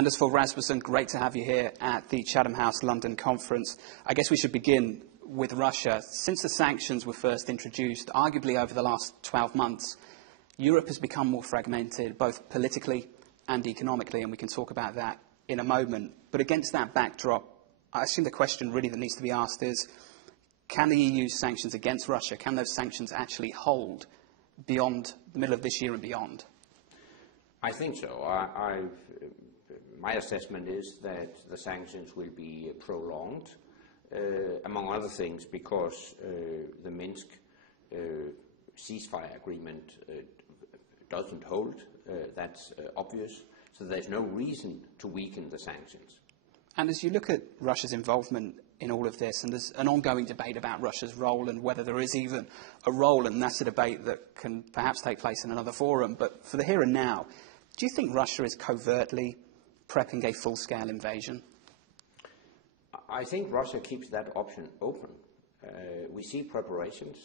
Anders Fogh Rasmussen, great to have you here at the Chatham House London conference. I guess we should begin with Russia. Since the sanctions were first introduced, arguably over the last 12 months, Europe has become more fragmented, both politically and economically, and we can talk about that in a moment. But against that backdrop, I assume the question really that needs to be asked is, can the EU's sanctions against Russia, can those sanctions actually hold beyond the middle of this year and beyond? I think so. My assessment is that the sanctions will be prolonged, among other things because the Minsk ceasefire agreement doesn't hold. That's obvious. So there's no reason to weaken the sanctions. And as you look at Russia's involvement in all of this, and there's an ongoing debate about Russia's role and whether there is even a role, and that's a debate that can perhaps take place in another forum, but for the here and now, do you think Russia is covertly prepping a full-scale invasion? I think Russia keeps that option open. We see preparations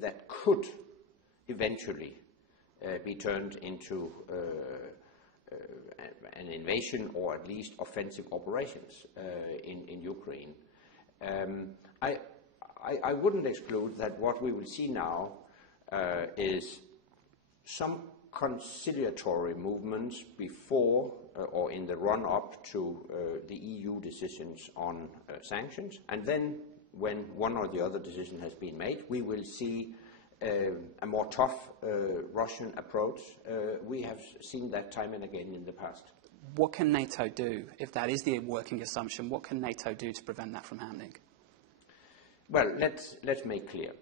that could eventually be turned into an invasion or at least offensive operations in Ukraine. I wouldn't exclude that what we will see now is some conciliatory movements before or in the run-up to the EU decisions on sanctions, and then when one or the other decision has been made, we will see a more tough Russian approach. We have seen that time and again in the past. What can NATO do, if that is the working assumption, what can NATO do to prevent that from happening? Well, let's make clear.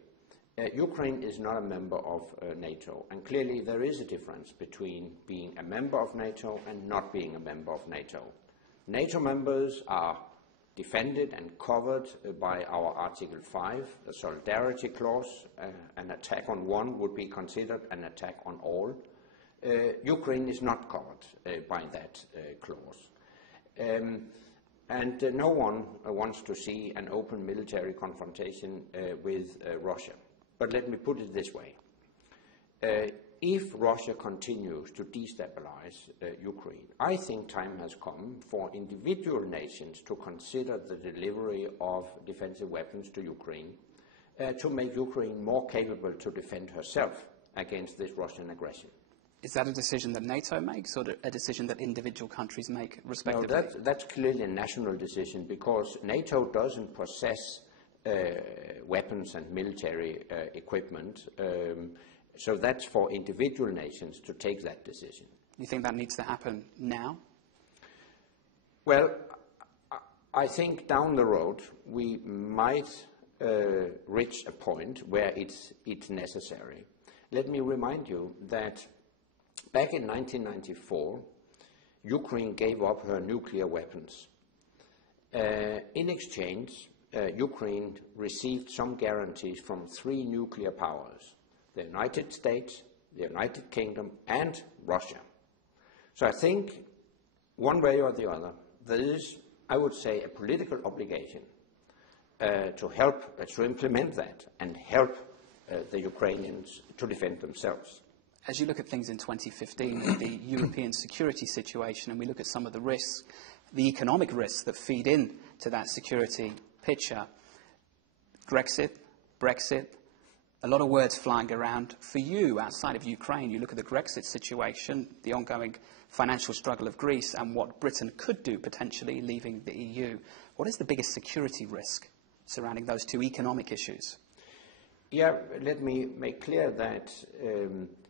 Ukraine is not a member of NATO, and clearly there is a difference between being a member of NATO and not being a member of NATO. NATO members are defended and covered by our Article 5, the Solidarity Clause. An attack on one would be considered an attack on all. Ukraine is not covered by that clause. And no one wants to see an open military confrontation with Russia. But let me put it this way. If Russia continues to destabilize Ukraine, I think time has come for individual nations to consider the delivery of defensive weapons to Ukraine to make Ukraine more capable to defend herself against this Russian aggression. Is that a decision that NATO makes or a decision that individual countries make respectively? No, that's clearly a national decision because NATO doesn't possess weapons and military equipment. So that's for individual nations to take that decision. You think that needs to happen now? Well, I think down the road we might reach a point where it's necessary. Let me remind you that back in 1994, Ukraine gave up her nuclear weapons. In exchange, Ukraine received some guarantees from 3 nuclear powers: the United States, the United Kingdom, and Russia. So I think, one way or the other, there is, I would say, a political obligation to help, to implement that and help the Ukrainians to defend themselves. As you look at things in 2015, with the European security situation, and we look at some of the risks, the economic risks that feed into that security picture, Brexit, a lot of words flying around. For you, outside of Ukraine, you look at the Brexit situation, the ongoing financial struggle of Greece, and what Britain could do potentially leaving the EU. What is the biggest security risk surrounding those two economic issues? Yeah, let me make clear that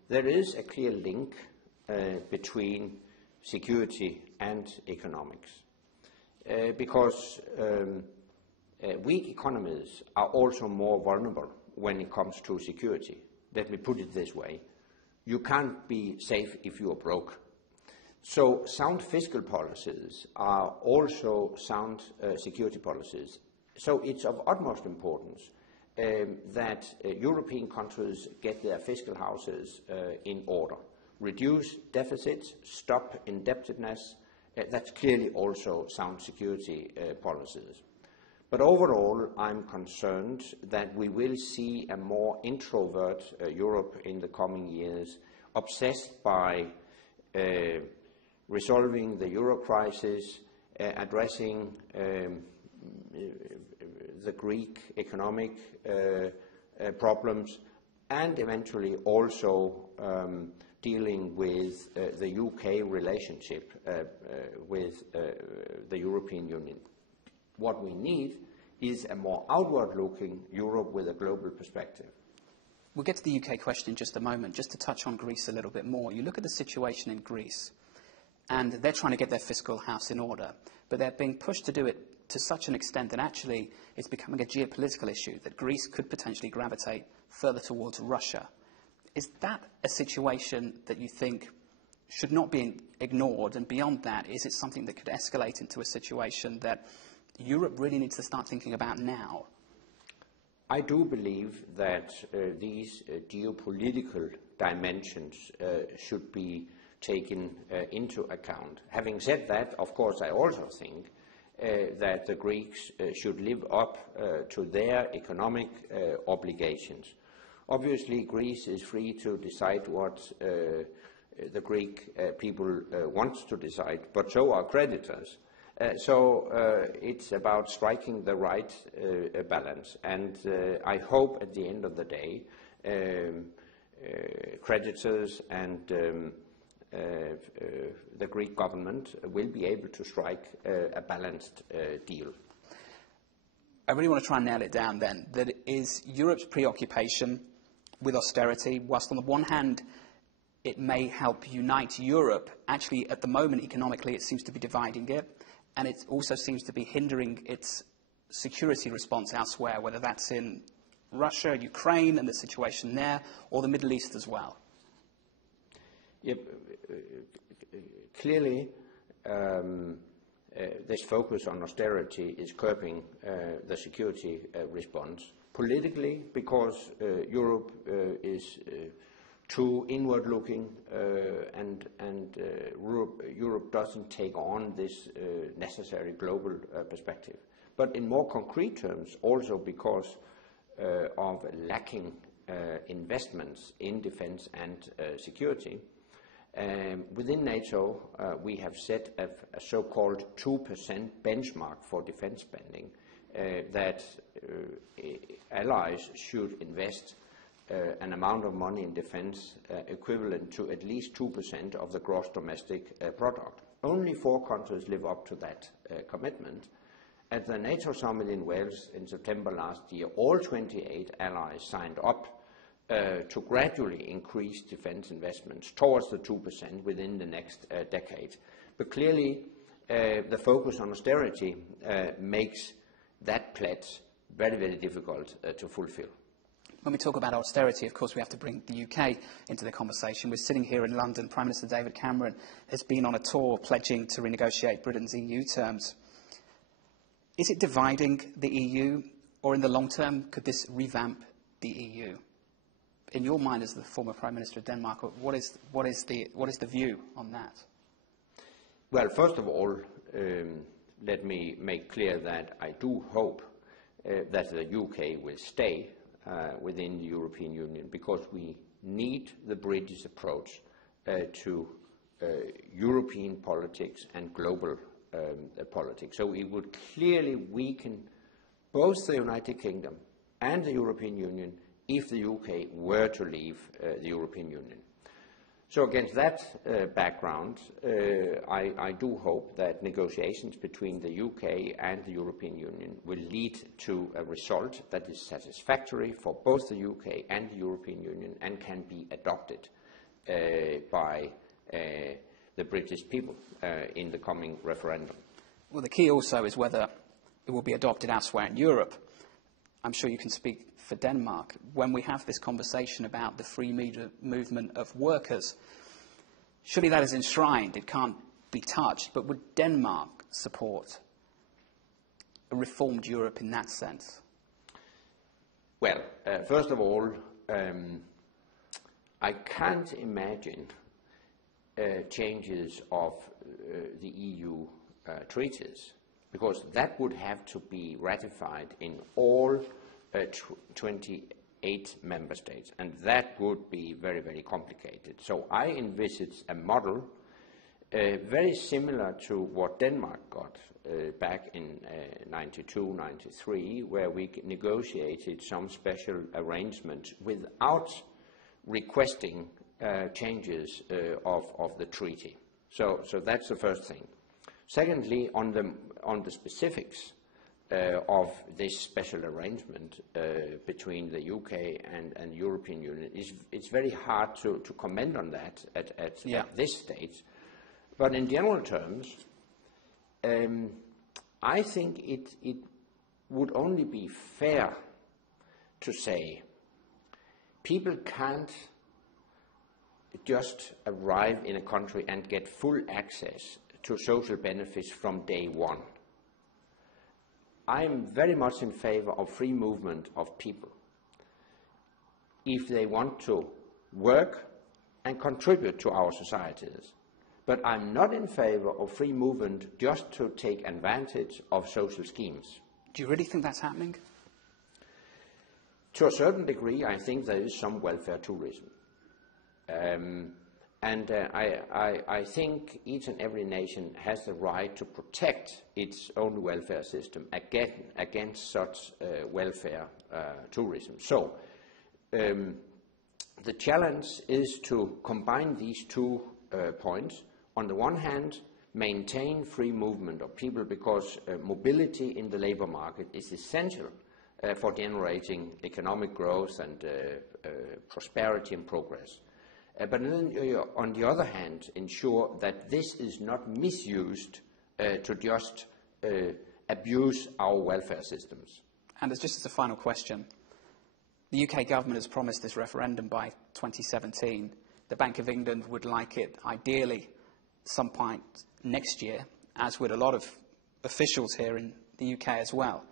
there is a clear link between security and economics, because weak economies are also more vulnerable when it comes to security. Let me put it this way. You can't be safe if you are broke. So sound fiscal policies are also sound security policies. So it's of utmost importance that European countries get their fiscal houses in order, reduce deficits, stop indebtedness. That's clearly also sound security policies. But overall, I'm concerned that we will see a more introvert Europe in the coming years, obsessed by resolving the euro crisis, addressing the Greek economic problems, and eventually also dealing with the UK relationship with the European Union. What we need is a more outward-looking Europe with a global perspective. We'll get to the UK question in just a moment. Just to touch on Greece a little bit more, you look at the situation in Greece, and they're trying to get their fiscal house in order, but they're being pushed to do it to such an extent that actually it's becoming a geopolitical issue, that Greece could potentially gravitate further towards Russia. Is that a situation that you think should not be ignored? And beyond that, is it something that could escalate into a situation that Europe really needs to start thinking about now? I do believe that these geopolitical dimensions should be taken into account. Having said that, of course, I also think that the Greeks should live up to their economic obligations. Obviously, Greece is free to decide what the Greek people want to decide, but so are creditors. So it's about striking the right balance, and I hope at the end of the day creditors and the Greek government will be able to strike a balanced deal. I really want to try and nail it down then, that it is Europe's preoccupation with austerity, whilst on the one hand it may help unite Europe, actually at the moment economically it seems to be dividing it, and it also seems to be hindering its security response elsewhere, whether that's in Russia, Ukraine and the situation there, or the Middle East as well. Yep. Clearly, this focus on austerity is curbing the security response. Politically, because Europe is too inward-looking, and Europe doesn't take on this necessary global perspective. But in more concrete terms, also because of lacking investments in defense and security. Within NATO, we have set a so-called 2% benchmark for defense spending that allies should invest an amount of money in defense equivalent to at least 2% of the gross domestic product. Only 4 countries live up to that commitment. At the NATO summit in Wales in September last year, all 28 allies signed up to gradually increase defense investments towards the 2% within the next decade. But clearly, the focus on austerity makes that pledge very, very difficult to fulfill. When we talk about austerity, of course, we have to bring the UK into the conversation. We're sitting here in London. Prime Minister David Cameron has been on a tour pledging to renegotiate Britain's EU terms. Is it dividing the EU, or in the long term, could this revamp the EU? In your mind, as the former Prime Minister of Denmark, what is the view on that? Well, first of all, let me make clear that I do hope that the UK will stay within the European Union, because we need the British approach to European politics and global politics. So it would clearly weaken both the United Kingdom and the European Union if the UK were to leave the European Union. So against that background, I do hope that negotiations between the UK and the European Union will lead to a result that is satisfactory for both the UK and the European Union and can be adopted by the British people in the coming referendum. Well, the key also is whether it will be adopted elsewhere in Europe. I'm sure you can speak for Denmark. When we have this conversation about the free movement of workers, surely that is enshrined, it can't be touched, but would Denmark support a reformed Europe in that sense? Well, first of all, I can't imagine changes of the EU treaties, because that would have to be ratified in all 28 member states, and that would be very, very complicated. So I envisage a model very similar to what Denmark got back in 92, 93, where we negotiated some special arrangement without requesting changes of the treaty. So that's the first thing. Secondly, on the specifics of this special arrangement between the UK and European Union, it's very hard to comment on that at this stage. But in general terms, I think it would only be fair to say people can't just arrive in a country and get full access to social benefits from day one. I am very much in favor of free movement of people if they want to work and contribute to our societies. But I'm not in favor of free movement just to take advantage of social schemes. Do you really think that's happening? To a certain degree, I think there is some welfare tourism. I think each and every nation has the right to protect its own welfare system against such welfare tourism. So the challenge is to combine these two points. On the one hand, maintain free movement of people, because mobility in the labor market is essential for generating economic growth and prosperity and progress. But then, on the other hand, ensure that this is not misused to just abuse our welfare systems. And just as a final question, the UK government has promised this referendum by 2017. The Bank of England would like it, ideally, some point next year, as would a lot of officials here in the UK as well.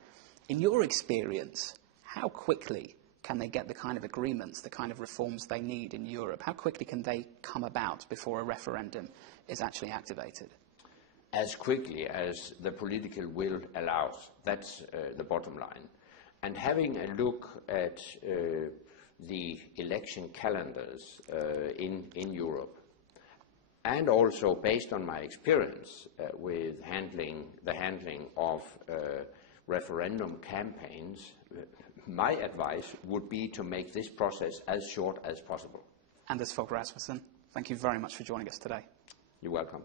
In your experience, how quickly can they get the kind of agreements, the kind of reforms they need in Europe? How quickly can they come about before a referendum is actually activated? As quickly as the political will allows. That's the bottom line. And having a look at the election calendars in Europe, and also based on my experience with the handling of referendum campaigns, my advice would be to make this process as short as possible. Anders Fogh Rasmussen, thank you very much for joining us today. You're welcome.